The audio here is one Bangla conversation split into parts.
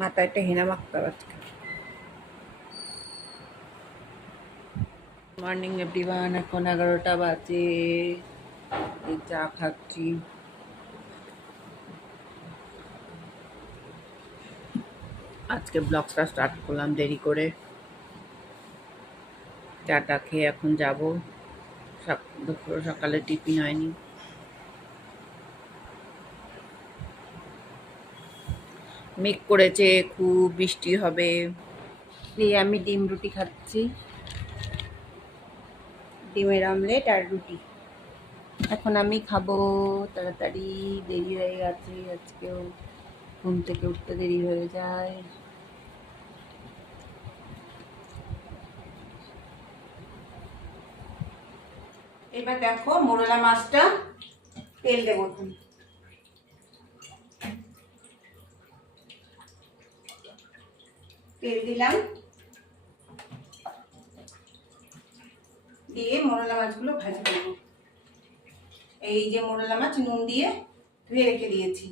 মাথায় একটা হেনা মাখতে হবে আজকে। মর্নিং এভরিওয়ান এখন এগারোটা বাজে। চা খাচ্ছি। আজকে ব্লগটা স্টার্ট করলাম দেরি করে। চাটা খেয়ে এখন যাব। দুপুর সকালে টিফিন হয়নি। মেঘ করেছে, খুব বৃষ্টি হবে। এই আমি ডিম রুটি খাচ্ছি। ডিমের আমলেট আর রুটি। এখন আমি খাব, তাড়াতাড়ি দেরি হয়ে গেছে, আজকেও ঘুম থেকে উঠতে দেরি হয়ে যায়। এবার দেখো মোরলা মাছটা তেল দেবো তেল দিলাম। দিয়ে মোরলা মাছগুলো ভাজি দেবো এই যে মোরলা মাছ, নুন দিয়ে ধুয়ে রেখে দিয়েছি।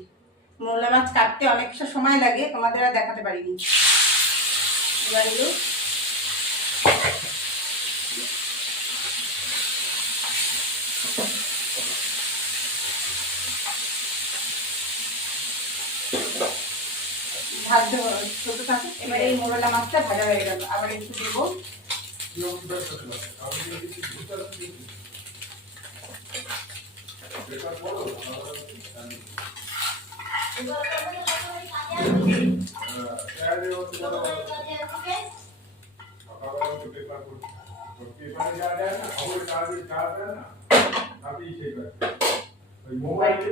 মোরলা মাছ কাটতে অনেকটা সময় লাগে, তোমাদের আর দেখাতে পারিনি। এবার ভাজতে ছোট থাকে এবার এই মোরলা মাছটা ভাজা হয়ে গেল। আবার একটু দেবো।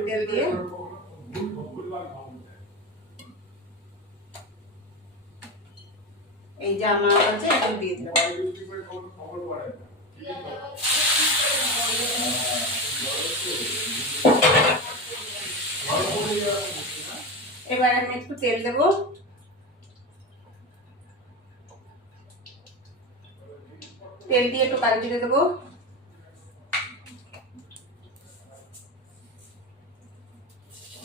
তেল দিয়ে। এই যে আমার আছে এগুলো দিয়ে দিলাম। এবার আমি একটু তেল দেবো। তেল দিয়ে একটু কালো জিরে দেবো।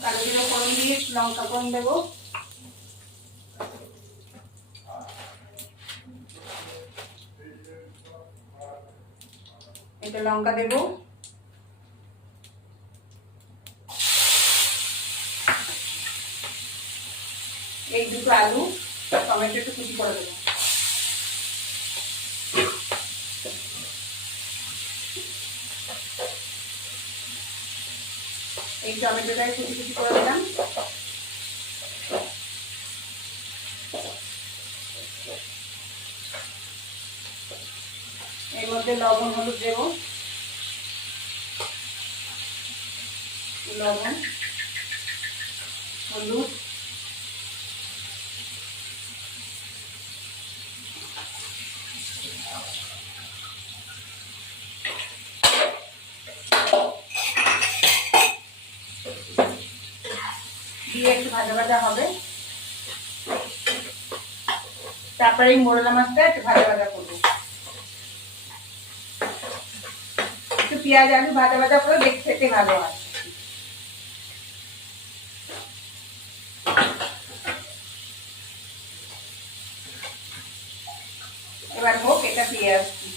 কালো জিরে ফোড়ন দিয়ে লঙ্কা ফোড়ন দেবো। এটা লঙ্কা দেবো। এই দুটো আলু, টমেটো একটু কুচি করে দেবো। এই টমেটোটাই কুচি কুচি করে দিলাম। মধ্যে লবণ, হলুদ দেবো। লবণ, হলুদ। দিয়ে একটু ভাজা ভাজা হবে। তারপরে এই মোরলা মাছটা একটু ভাজা ভাজা করব একটু পেঁয়াজ আলু ভাজা ভাজা করে দেখতে খেতে ভালো হয়। এবার হোক এটা দিয়ে আসছি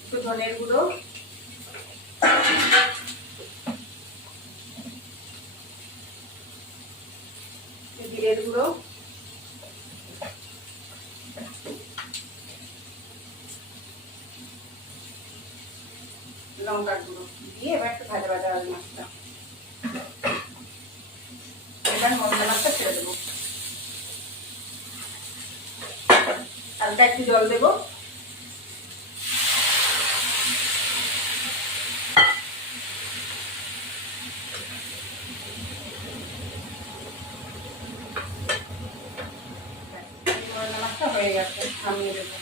একটু ধনের গুঁড়ো জিরের গুঁড়ো। লঙ্কার গুঁড়ো দিয়ে এবার একটু ভাজা ভাজা হবে মাছটা। এবার মশলা মাছটা ছেড়ে দেবো। হালকা একটু জল দেবো মশলা মাছটা হয়ে গেছে নামিয়ে দেবো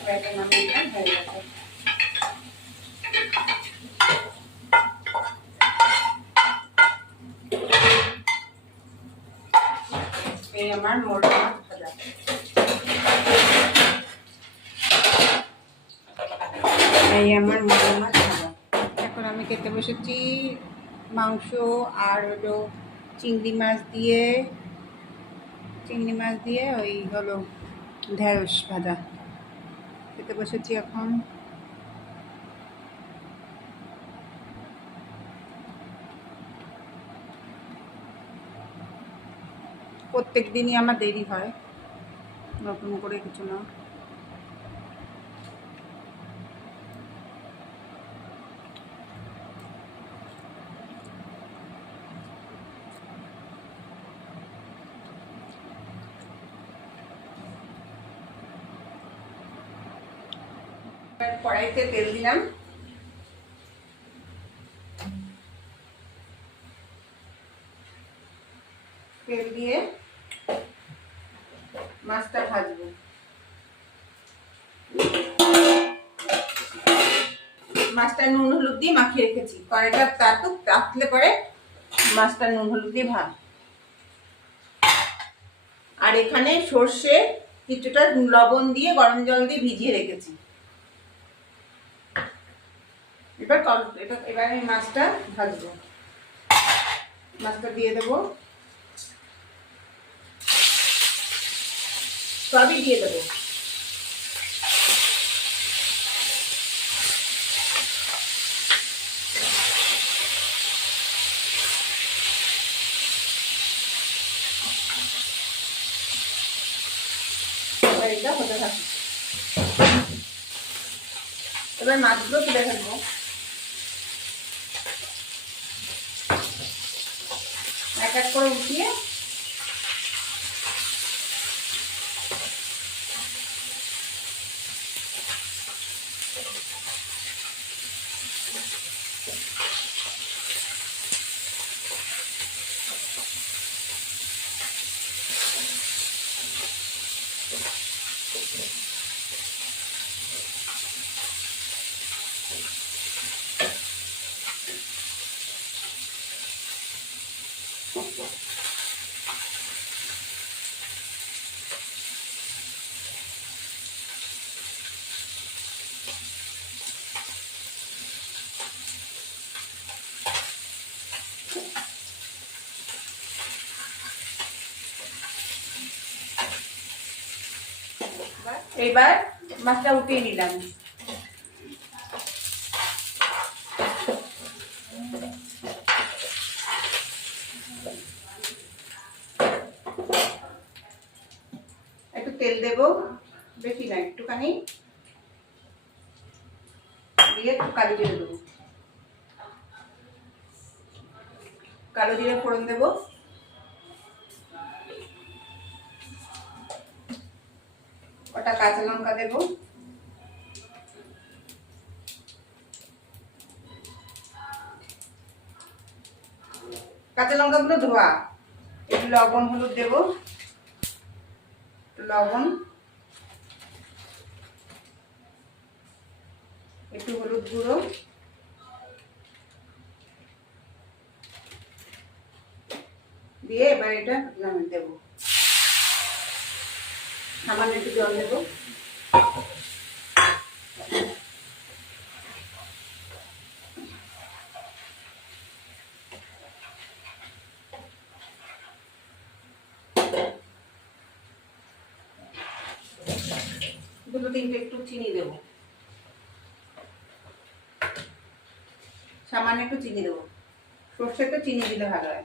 এবার এটা নামিয়ে দিলাম হয়ে গেছে এই আমার মোটা মাছ ভাজা এই আমার মোটা মাছ ভাজা এখন আমি খেতে বসেছি মাংস আর হলো চিংড়ি মাছ দিয়ে চিংড়ি মাছ দিয়ে ওই হলো ঢেঁড়স ভাজা। খেতে বসেছি এখন। প্রত্যেক দিনই আমার দেরি হয়। নতুন করে কিছু না। কড়াইতে তেল দিলাম। তেল দিয়ে মাছটা ভাজবো। মাছটা নুন, হলুদ দিয়ে মাখিয়ে রেখেছি। কড়াইটা তাতুক তাতলে পরে মাছটা নুন, হলুদ দিয়ে ভাব আর এখানে সর্ষে কিছুটা লবণ দিয়ে, গরম জল দিয়ে ভিজিয়ে রেখেছি। এবার এবার আমি মাছটা ভাজবো। মাছটা দিয়ে দেবো। সবই দিয়ে দেবো এবার এটা হতে থাকুক এবার মাছগুলো তুলে ফেলব এক এক করে উঠিয়ে এইবার মাছটা উঠিয়ে নিলাম। একটু তেল দেব, বেশি না, একটুখানি। দিয়ে একটু কালো জিরে দেবো। কালো জিরে ফোড়ন দেবো। ওটা কাঁচা লঙ্কা দেবো? কাঁচা লঙ্কাগুলো ধোয়া। একটু লবণ হলুদ দেবো। লবণ। একটু হলুদ গুঁড়ো। দিয়ে এবার এটা দেবো। সামান্য একটু জল দেবো। দুটো তিনটে একটু চিনি দেবো। সামান্য একটু চিনি দেবো। সর্ষেতে চিনি দিলে ভালো হয়।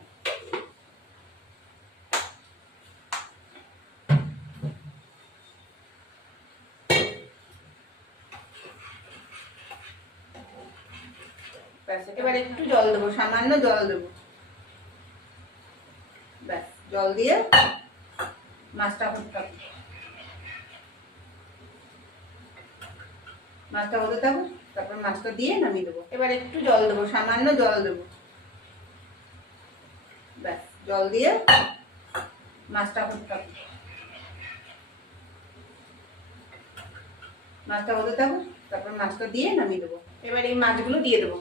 ব্যাস এবার একটু জল দেবো সামান্য জল দেবো। ব্যাস জল দিয়ে মাছটা থাকবে মাছটা হতে থাকুক তারপর মাছটা দিয়ে নামিয়ে দেবো। এবার একটু জল দেবো সামান্য জল দেবো। ব্যাস জল দিয়ে মাছটা থাকুক। মাছটা হতে থাকুক তারপর মাছটা দিয়ে নামিয়ে দেবো। এবার এই মাছগুলো দিয়ে দেবো।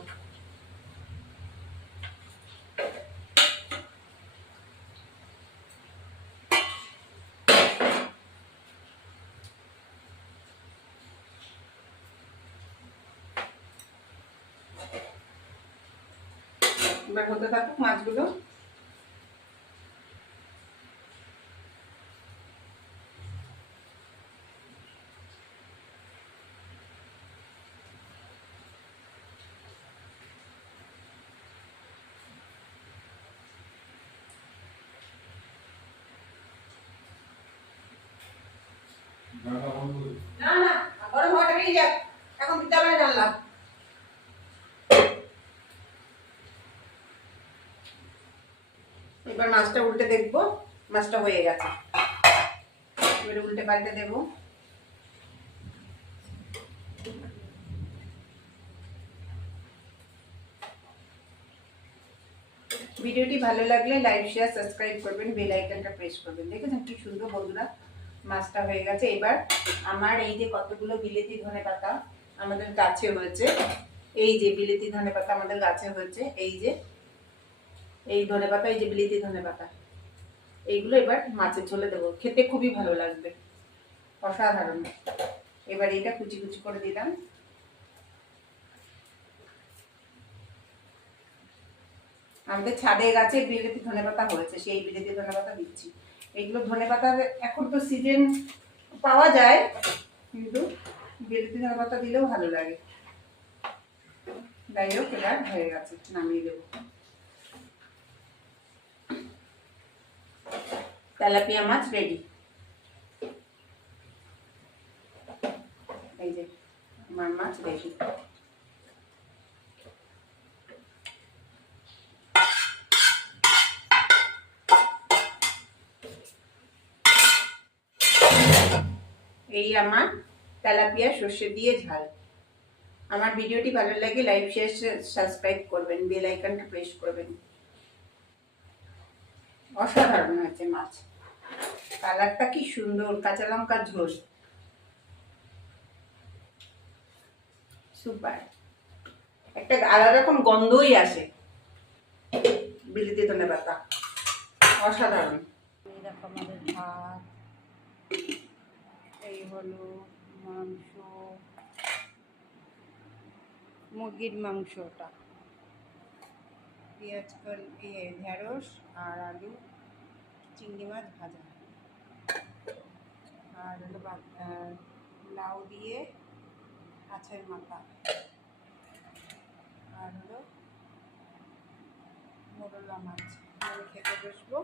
এবার হতে থাকুক মাছগুলো। না না গরম হওয়াটা বেরিয়ে যাক। এখন না জানলাম। এবার মাছটা উল্টে দেখব। মাছটা হয়ে গেছে। এবার উল্টে পাল্টে দেবো। ভিডিওটি ভালো লাগলে লাইক, শেয়ার, সাবস্ক্রাইব করবেন, বেল আইকনটা প্রেস করবেন। দেখেছেন কি সুন্দর বন্ধুরা, মাছটা হয়ে গেছে। এবার আমার এই যে কতগুলো বিলেতি ধনে পাতা আমাদের গাছে হয়েছে, এই যে বিলেতি ধনে পাতা আমাদের গাছে হয়েছে, এই যে এই ধনে পাতা, এই যে বিলেতি ধনে পাতা, এইগুলো এবার মাছের ঝোলে দেবো। খেতে খুবই ভালো লাগবে। অসাধারণ। এবার এটা কুচি কুচি করে দিলাম। আমাদের ছাদে গাছে বিলেতি ধনে পাতা হয়েছে, সেই বিলেতি ধনে পাতা দিচ্ছি। এইগুলো ধনে পাতার এখন তো সিজন পাওয়া যায়, কিন্তু বিলেতি ধনে পাতা দিলেও ভালো লাগে। যাই হোক, এবার হয়ে গেছে, নামিয়ে দেবো। তেলাপিয়া মাছ রেডি এই যে, আমার মাছ রেডি এই আমার তেলাপিয়া সর্ষে দিয়ে ঝাল। আমার ভিডিওটি ভালো লাগে লাইক শেয়ার সাবস্ক্রাইব করবেন বেল আইকনটা প্রেস করবেন। অসাধারণ হয়েছে মাছ। কালারটা কি সুন্দর, কাঁচা লঙ্কার ঝোল। সুপার। একটা আলাদা রকম গন্ধই আসে। বিলিতি ধনে পাতা। অসাধারণ। দেখো আমাদের ভাত। এই হলো মাংস। মুরগির মাংসটা। পেঁয়াজ ঢেঁড়স আর আলু। চিংড়ি মাছ ভাজা। আর হলো লাউ দিয়ে আছের মাথা আর হলো মোরলা মাছ। খেতে বসবো।